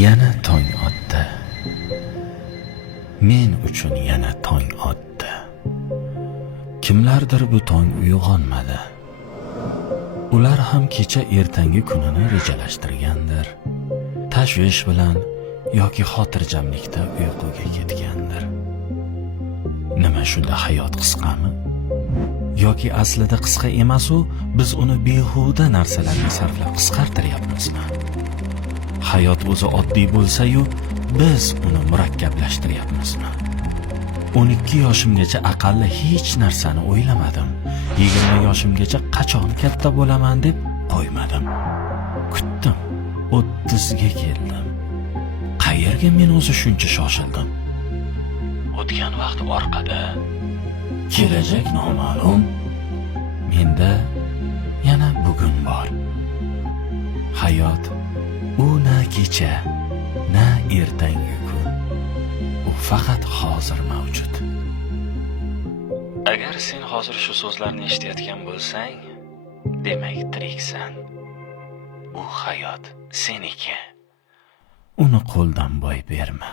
Yana tong otdi. Men uchun yana tong otdi. Kimlardir bu tong uyg'onmadi. Ular ham kecha ertangi kunini rejalashtirgandir. Tashvish bilan yoki xotirjamlikda uyquga ketgandir. Nima shunda hayot qisqami? Yoki aslida qisqa emas-u, biz uni behuda narsalarga sarflab qisqartiryapmizmi? Hayot o'zi oddiy bo'lsa-yu, biz uni murakkablashtiryapmizmi? 12 yoshimgacha aqalli hech narsani o'ylamadim. 20 yoshimgacha qachon katta bo'laman deb qo'ymadim. Kutdim. 30 ga keldim. Qayerga men o'zi shuncha shoshildim? O'tgan vaqt orqada, kelajak noma'lum. Menda yana bugun bor. Hayot u na kecha, na ertangi kun. U faqat hozir mavjud. Agar sen hozir shu so'zlarni eshitayotgan bo'lsang, demak tiriksan. Bu hayot seniki. Uni qo'ldan boy berma.